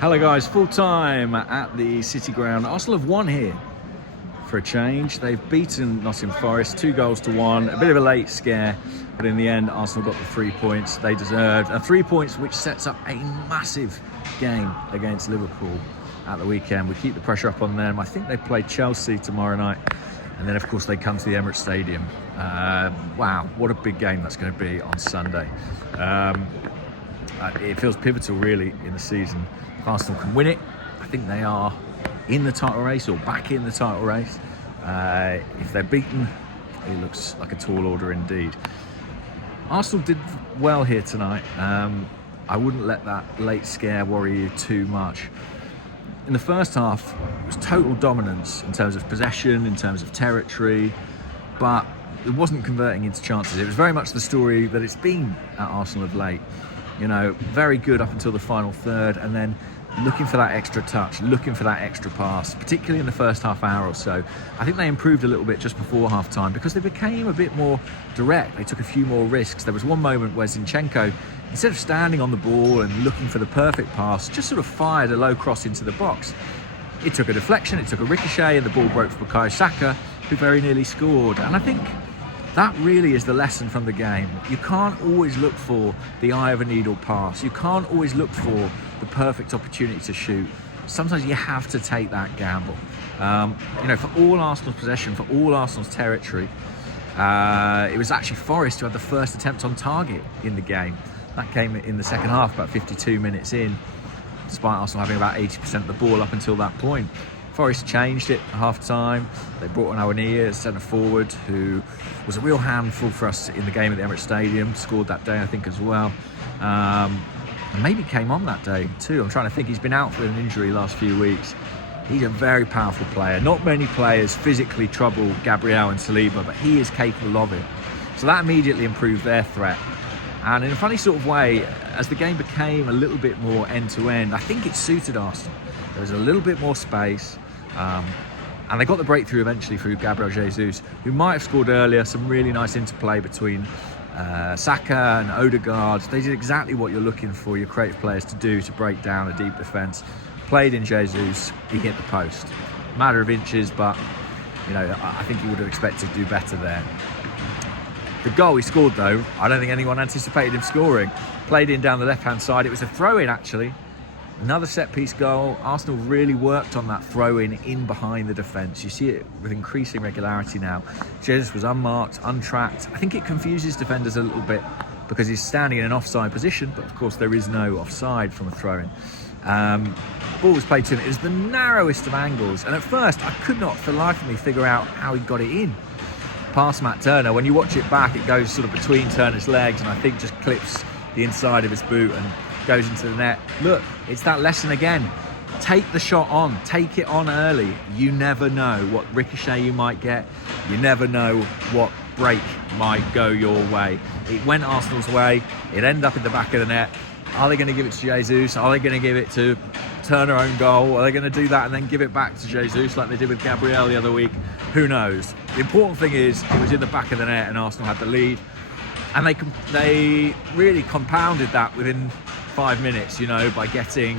Hello guys, full time at the City Ground. Arsenal have won here for a change. They've beaten Nottm Forest 2-1, a bit of a late scare, but in the end Arsenal got the 3 points they deserved. And 3 points which sets up a massive game against Liverpool at the weekend. We keep the pressure up on them. I think they play Chelsea tomorrow night, and then of course they come to the Emirates Stadium. Wow, what a big game that's going to be on Sunday. It feels pivotal really in the season. If Arsenal can win it, I think they are in the title race or back in the title race. If they're beaten, it looks like a tall order indeed. Arsenal did well here tonight. I wouldn't let that late scare worry you too much. In the first half, it was total dominance in terms of possession, in terms of territory, but it wasn't converting into chances. It was very much the story that it's been at Arsenal of late. You know, very good up until the final third, and then looking for that extra touch, looking for that extra pass, particularly in the first half hour or so. I think they improved a little bit just before half time because they became a bit more direct. They took a few more risks. There was one moment where Zinchenko, instead of standing on the ball and looking for the perfect pass, just sort of fired a low cross into the box. It took a deflection, it took a ricochet, and the ball broke for Saka, who very nearly scored. And I think that really is the lesson from the game. You can't always look for the eye of a needle pass. You can't always look for the perfect opportunity to shoot. Sometimes you have to take that gamble. You know, for all Arsenal's possession, for all Arsenal's territory, it was actually Forest who had the first attempt on target in the game. That came in the second half, about 52 minutes in, despite Arsenal having about 80% of the ball up until that point. Forest changed it at half-time. They brought on Awoniyi as centre-forward, who was a real handful for us in the game at the Emirates Stadium. Scored that day, I think, as well. And maybe came on that day too. I'm trying to think. He's been out with an injury last few weeks. He's a very powerful player. Not many players physically trouble Gabriel and Saliba, but he is capable of it. So that immediately improved their threat. And in a funny sort of way, as the game became a little bit more end-to-end, I think it suited Arsenal. There was a little bit more space, and they got the breakthrough eventually through Gabriel Jesus, who might have scored earlier. Some really nice interplay between Saka and Odegaard. They did exactly what you're looking for your creative players to do, to break down a deep defence. Played in Jesus, he hit the post. Matter of inches, but you know, I think you would have expected to do better there. The goal he scored, though, I don't think anyone anticipated him scoring. Played in down the left-hand side. It was a throw-in, actually. Another set-piece goal. Arsenal really worked on that throw-in in behind the defence. You see it with increasing regularity now. Jesus was unmarked, untracked. I think it confuses defenders a little bit because he's standing in an offside position, but of course there is no offside from a throw-in. Ball was played to him. It was the narrowest of angles, and at first I could not for the life of me figure out how he got it in. Past Matt Turner. When you watch it back, it goes sort of between Turner's legs and I think just clips the inside of his boot and goes into the net. Look, it's that lesson again. Take the shot on, take it on early. You never know what ricochet you might get. You never know what break might go your way. It went Arsenal's way. It ended up in the back of the net. Are they going to give it to Jesus? Are they going to give it to Turner own goal? Are they going to do that and then give it back to Jesus like they did with Gabriel the other week? Who knows? The important thing is it was in the back of the net and Arsenal had the lead. And they really compounded that within 5 minutes, you know, by getting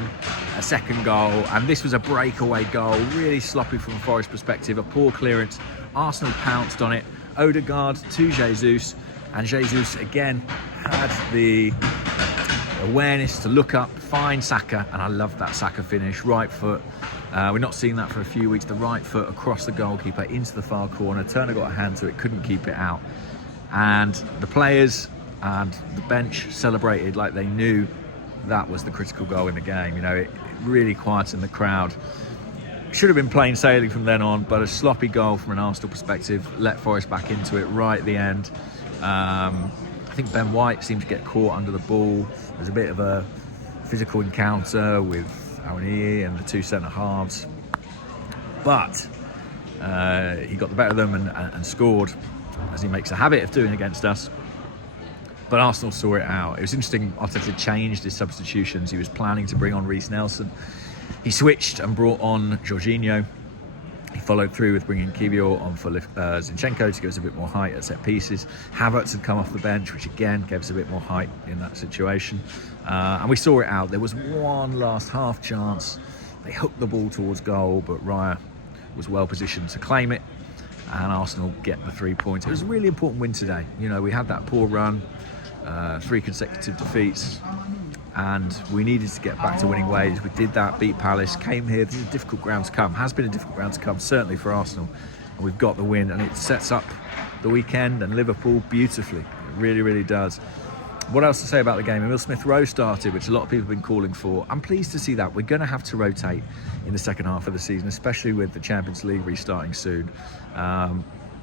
a second goal. And this was a breakaway goal, really sloppy from a Forest perspective, a poor clearance. Arsenal pounced on it. Odegaard to Jesus, and Jesus again had the awareness to look up, find Saka, and I love that Saka finish, right foot. We're not seeing that for a few weeks. The right foot across the goalkeeper into the far corner. Turner got a hand to it, couldn't keep it out. And the players and the bench celebrated like they knew that was the critical goal in the game. You know, it really quietened the crowd. Should have been plain sailing from then on, but a sloppy goal from an Arsenal perspective let Forest back into it right at the end. I think Ben White seemed to get caught under the ball. There's a bit of a physical encounter with Awoniyi and the two centre-halves. But he got the better of them and scored, as he makes a habit of doing against us. But Arsenal saw it out. It was interesting, Arteta changed his substitutions. He was planning to bring on Reiss Nelson. He switched and brought on Jorginho. He followed through with bringing Kivior on for Zinchenko to give us a bit more height at set pieces. Havertz had come off the bench, which again gave us a bit more height in that situation. And we saw it out. There was one last half chance. They hooked the ball towards goal, but Raya was well positioned to claim it, and Arsenal get the 3 points. It was a really important win today. You know, we had that poor run, 3 consecutive defeats, and we needed to get back to winning ways. We did that, beat Palace, came here. This is a difficult ground to come, has been a difficult ground to come, certainly for Arsenal, and we've got the win, and it sets up the weekend and Liverpool beautifully. It really, really does. What else to say about the game? Emile Smith-Rowe started, which a lot of people have been calling for. I'm pleased to see that. We're going to have to rotate in the second half of the season, especially with the Champions League restarting soon.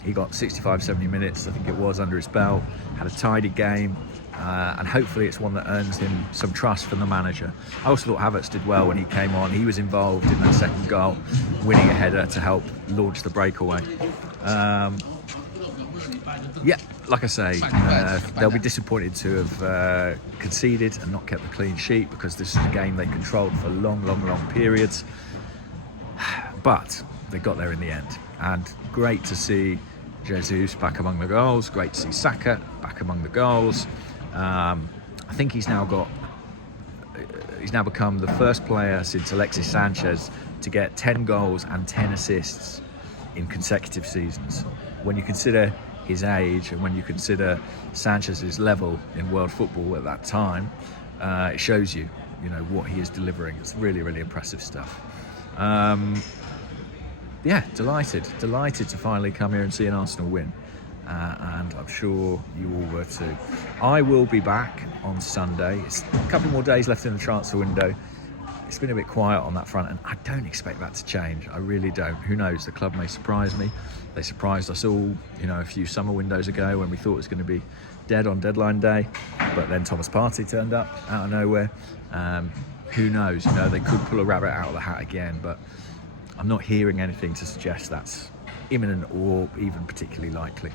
He got 65, 70 minutes, I think it was, under his belt, had a tidy game, and hopefully it's one that earns him some trust from the manager. I also thought Havertz did well when he came on. He was involved in that second goal, winning a header to help launch the breakaway. Yeah, like I say, they'll be disappointed to have conceded and not kept the clean sheet, because this is a game they controlled for long periods. But they got there in the end, and great to see Jesus back among the goals. Great to see Saka back among the goals. I think he's now become the first player since Alexis Sanchez to get 10 goals and 10 assists in consecutive seasons. When you consider his age and when you consider Sanchez's level in world football at that time, it shows you what he is delivering. It's really, really impressive stuff. Yeah, delighted to finally come here and see an Arsenal win, and I'm sure you all were too. I will be back on Sunday. It's a couple more days left in the transfer window. It's been a bit quiet on that front, and I don't expect that to change. I really don't. Who knows? The club may surprise me. They surprised us all, a few summer windows ago when we thought it was going to be dead on deadline day, but then Thomas Partey turned up out of nowhere. Who knows? They could pull a rabbit out of the hat again, but I'm not hearing anything to suggest that's imminent or even particularly likely.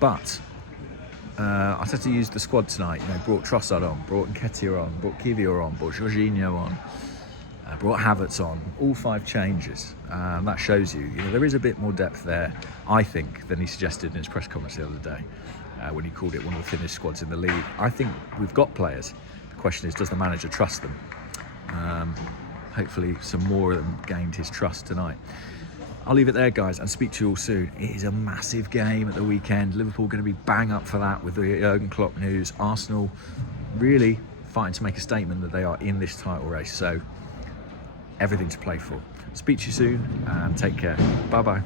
But I had to use the squad tonight. Brought Trossard on, brought Nketiah on, brought Kivior on, brought Jorginho on, brought Havertz on. All 5 changes. That shows you, there is a bit more depth there, I think, than he suggested in his press conference the other day when he called it one of the thinnest squads in the league. I think we've got players. The question is, does the manager trust them? Hopefully some more of them gained his trust tonight. I'll leave it there, guys, and speak to you all soon. It is a massive game at the weekend. Liverpool going to be bang up for that with the Jurgen Klopp news. Arsenal really fighting to make a statement that they are in this title race. So everything to play for. Speak to you soon, and take care. Bye-bye.